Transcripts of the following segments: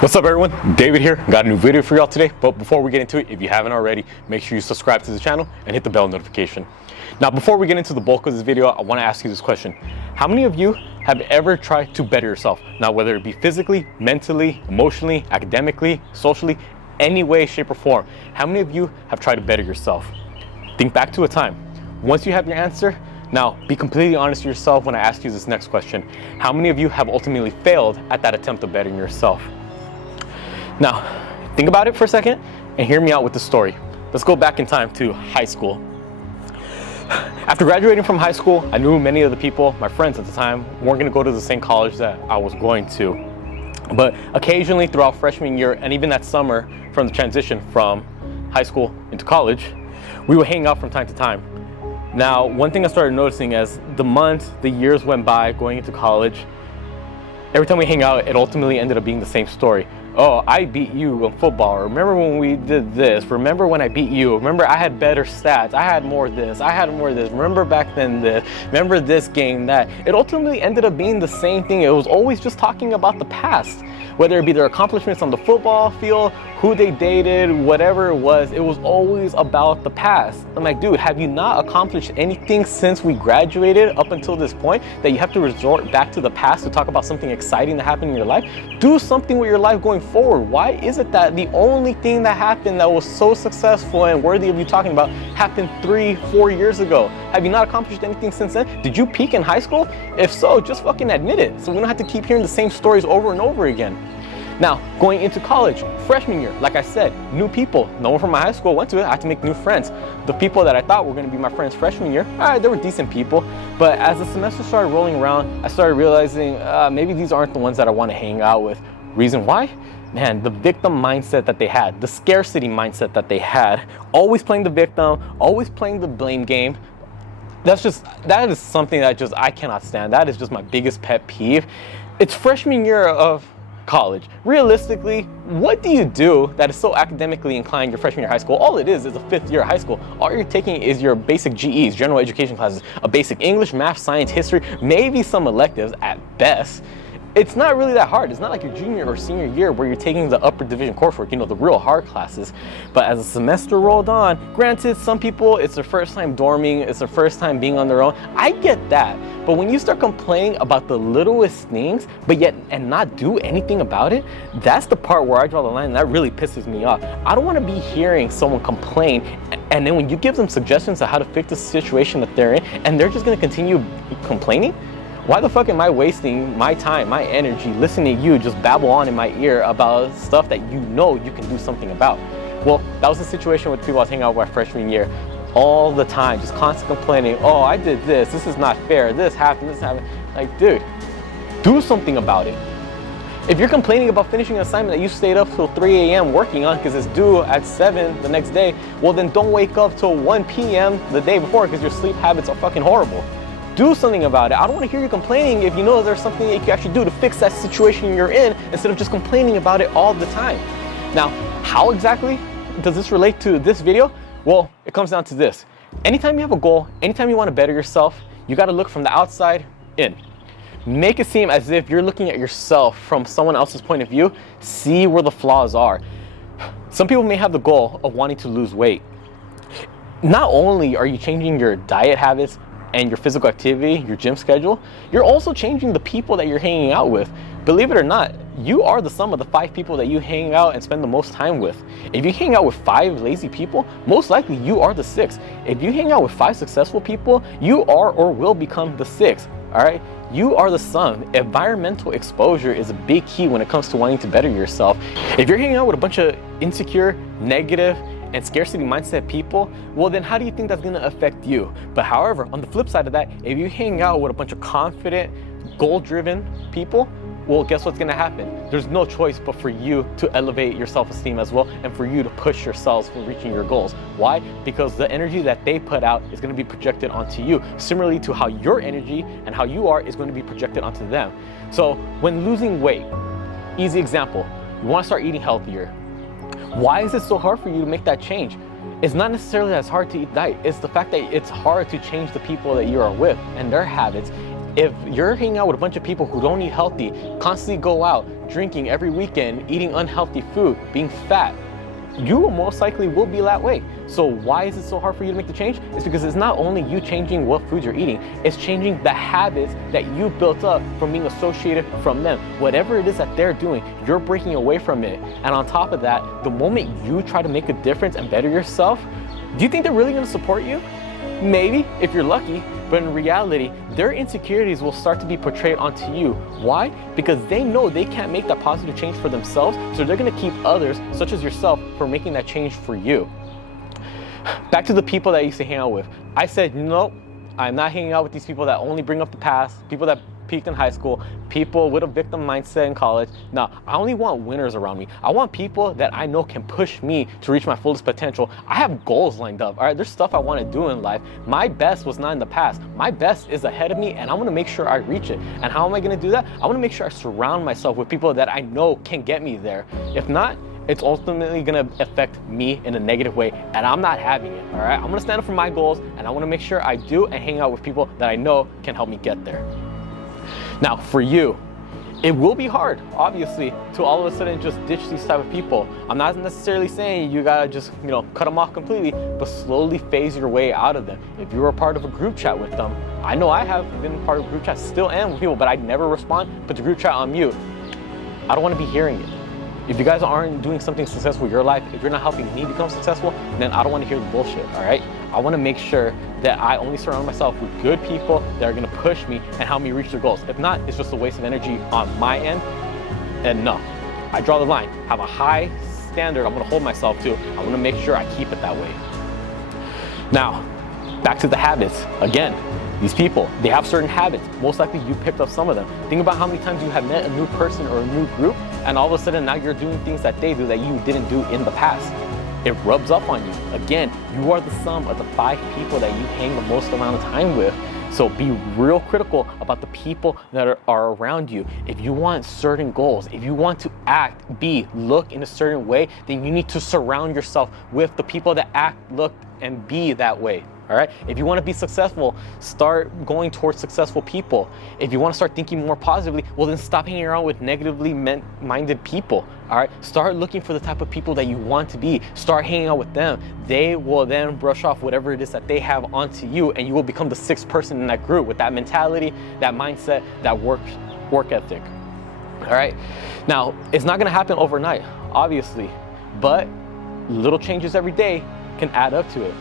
What's up everyone, David here. Got a new video for y'all today, but before we get into it, if you haven't already, make sure you subscribe to the channel and hit the bell notification. Now before we get into the bulk of this video, I want to ask you this question. How many of you have ever tried to better yourself? Now whether it be physically, mentally, emotionally, academically, socially, any way, shape or form, how many of you have tried to better yourself? Think back to a time. Once you have your answer, now be completely honest with yourself when I ask you this next question. How many of you have ultimately failed at that attempt of bettering yourself? Now, think about it for a second and hear me out with the story. Let's go back in time to high school. After graduating from high school, I knew many of the people, my friends at the time, weren't going to go to the same college that I was going to. But occasionally throughout freshman year and even that summer from the transition from high school into college, we would hang out from time to time. Now, one thing I started noticing as the months, the years went by going into college, every time we hang out, it ultimately ended up being the same story. Oh, I beat you in football. Remember when we did this? Remember when I beat you? Remember I had better stats. I had more of this. I had more of this. Remember back then this. Remember this game, that. It ultimately ended up being the same thing. It was always just talking about the past. Whether it be their accomplishments on the football field, who they dated, whatever it was always about the past. I'm like, dude, have you not accomplished anything since we graduated up until this point that you have to resort back to the past to talk about something exciting that happened in your life? Do something with your life going forward. Why is it that the only thing that happened that was so successful and worthy of you talking about happened 3-4 years ago? Have you not accomplished anything since then? Did you peak in high school? If so, just fucking admit it, so we don't have to keep hearing the same stories over and over again. Now, going into college, freshman year, like I said, new people. No one from my high school went to it. I had to make new friends. The people that I thought were going to be my friends freshman year, all right, they were decent people. But as the semester started rolling around, I started realizing maybe these aren't the ones that I want to hang out with. Reason why? Man, the victim mindset that they had, the scarcity mindset that they had, always playing the victim, always playing the blame game. That is something that I cannot stand. That is just my biggest pet peeve. It's freshman year of college. Realistically, what do you do that is so academically inclined your freshman year of high school? All it is a 5th year of high school. All you're taking is your basic GEs, general education classes, a basic English, math, science, history, maybe some electives at best. It's not really that hard. It's not like your junior or senior year where you're taking the upper division coursework, the real hard classes. But as the semester rolled on, granted, some people, it's their first time dorming, it's their first time being on their own. I get that. But when you start complaining about the littlest things, and not do anything about it, that's the part where I draw the line, and that really pisses me off. I don't want to be hearing someone complain, and then when you give them suggestions on how to fix the situation that they're in, and they're just going to continue complaining, why the fuck am I wasting my time, my energy, listening to you just babble on in my ear about stuff that you know you can do something about? Well, that was the situation with people I was hanging out with my freshman year. All the time, just constantly complaining, oh, I did this is not fair, this happened. Like, dude, do something about it. If you're complaining about finishing an assignment that you stayed up till 3 a.m. working on because it's due at 7 the next day, well then don't wake up till 1 p.m. the day before because your sleep habits are fucking horrible. Do something about it. I don't want to hear you complaining if you know there's something that you can actually do to fix that situation you're in instead of just complaining about it all the time. Now, how exactly does this relate to this video? Well, it comes down to this. Anytime you have a goal, anytime you want to better yourself, you got to look from the outside in. Make it seem as if you're looking at yourself from someone else's point of view. See where the flaws are. Some people may have the goal of wanting to lose weight. Not only are you changing your diet habits and your physical activity, your gym schedule, you're also changing the people that you're hanging out with. Believe it or not, you are the sum of the 5 people that you hang out and spend the most time with. If you hang out with 5 lazy people, most likely you are the 6th. If you hang out with 5 successful people, you are or will become the 6th. All right? You are the sum. Environmental exposure is a big key when it comes to wanting to better yourself. If you're hanging out with a bunch of insecure, negative, and scarcity mindset people, well then how do you think that's going to affect you? But however, on the flip side of that, if you hang out with a bunch of confident, goal-driven people, well, guess what's going to happen? There's no choice but for you to elevate your self-esteem as well and for you to push yourselves for reaching your goals. Why? Because the energy that they put out is going to be projected onto you, similarly to how your energy and how you are is going to be projected onto them. So when losing weight, easy example, you want to start eating healthier. Why is it so hard for you to make that change? It's not necessarily that it's hard to eat diet. It's the fact that it's hard to change the people that you are with and their habits If you're hanging out with a bunch of people who don't eat healthy, constantly go out, drinking every weekend, eating unhealthy food, being fat, you most likely will be that way. So why is it so hard for you to make the change? It's because it's not only you changing what foods you're eating, it's changing the habits that you built up from being associated from them. Whatever it is that they're doing, you're breaking away from it. And on top of that, the moment you try to make a difference and better yourself, do you think they're really gonna support you? Maybe, if you're lucky, but in reality, their insecurities will start to be portrayed onto you. Why? Because they know they can't make that positive change for themselves, so they're gonna keep others, such as yourself, from making that change for you. Back to the people that I used to hang out with. I said, nope, I'm not hanging out with these people that only bring up the past, people that peaked in high school, people with a victim mindset in college. No, I only want winners around me. I want people that I know can push me to reach my fullest potential. I have goals lined up, all right? There's stuff I want to do in life. My best was not in the past. My best is ahead of me, and I want to make sure I reach it. And how am I going to do that? I want to make sure I surround myself with people that I know can get me there. If not, it's ultimately gonna affect me in a negative way, and I'm not having it, all right? I'm gonna stand up for my goals, and I wanna make sure I do and hang out with people that I know can help me get there. Now, for you, it will be hard, obviously, to all of a sudden just ditch these type of people. I'm not necessarily saying you gotta just, cut them off completely, but slowly phase your way out of them. If you were part of a group chat with them, I know I have been part of a group chat, still am with people, but I never respond, put the group chat on mute. I don't wanna be hearing it. If you guys aren't doing something successful in your life, if you're not helping me become successful, then I don't want to hear the bullshit, all right? I want to make sure that I only surround myself with good people that are going to push me and help me reach their goals. If not, it's just a waste of energy on my end. And no, I draw the line. I have a high standard I'm going to hold myself to. I want to make sure I keep it that way. Now, back to the habits. Again, these people, they have certain habits. Most likely you picked up some of them. Think about how many times you have met a new person or a new group, and all of a sudden now you're doing things that they do that you didn't do in the past. It rubs up on you. Again, you are the sum of the 5 people that you hang the most amount of time with. So be real critical about the people that are around you. If you want certain goals, if you want to act, look in a certain way, then you need to surround yourself with the people that act, look, and be that way. All right. If you want to be successful, start going towards successful people. If you want to start thinking more positively, well, then stop hanging around with negatively minded people. All right. Start looking for the type of people that you want to be. Start hanging out with them. They will then brush off whatever it is that they have onto you, and you will become the 6th person in that group with that mentality, that mindset, that work ethic. All right. Now, it's not going to happen overnight, obviously, but little changes every day can add up to it.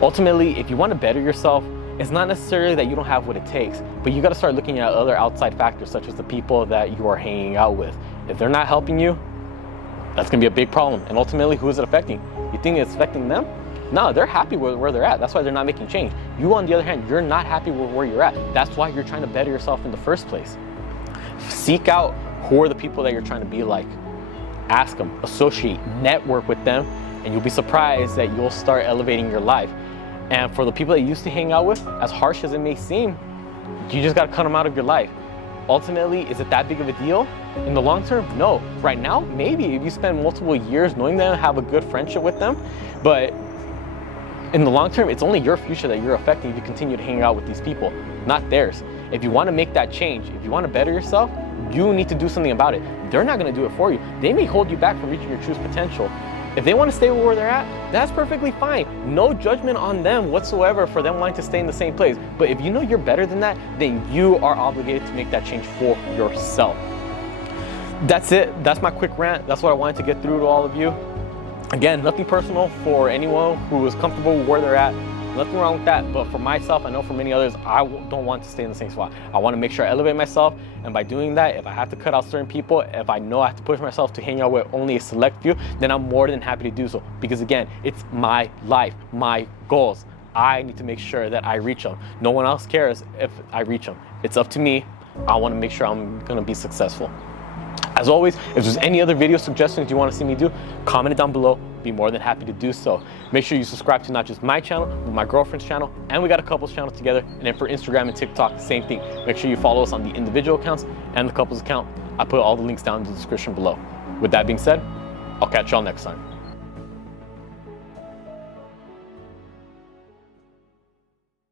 Ultimately, if you want to better yourself, it's not necessarily that you don't have what it takes, but you got to start looking at other outside factors, such as the people that you are hanging out with. If they're not helping you, that's going to be a big problem. And ultimately, who is it affecting? You think it's affecting them? No, they're happy with where they're at. That's why they're not making change. You, on the other hand, you're not happy with where you're at. That's why you're trying to better yourself in the first place. Seek out who are the people that you're trying to be like. Ask them, associate, network with them, and you'll be surprised that you'll start elevating your life. And for the people that you used to hang out with, as harsh as it may seem, you just got to cut them out of your life. Ultimately, is it that big of a deal? In the long term, no. Right now, maybe if you spend multiple years knowing them, have a good friendship with them, but in the long term, it's only your future that you're affecting if you continue to hang out with these people, not theirs. If you want to make that change, if you want to better yourself, you need to do something about it. They're not going to do it for you. They may hold you back from reaching your true potential. If they want to stay where they're at, that's perfectly fine. No judgment on them whatsoever for them wanting to stay in the same place. But if you know you're better than that, then you are obligated to make that change for yourself. That's it. That's my quick rant. That's what I wanted to get through to all of you. Again, nothing personal for anyone who is comfortable with where they're at. Nothing wrong with that, but for myself, I know for many others, I don't want to stay in the same spot. I want to make sure I elevate myself, and by doing that, if I have to cut out certain people, if I know I have to push myself to hang out with only a select few, then I'm more than happy to do so. Because again, it's my life, my goals. I need to make sure that I reach them. No one else cares if I reach them. It's up to me. I want to make sure I'm going to be successful. As always, if there's any other video suggestions you want to see me do, comment it down below. Be more than happy to do so. Make sure you subscribe to not just my channel, but my girlfriend's channel, and we got a couples channel together. And then for Instagram and TikTok, same thing. Make sure you follow us on the individual accounts and the couples account. I put all the links down in the description below. With that being said, I'll catch y'all next time.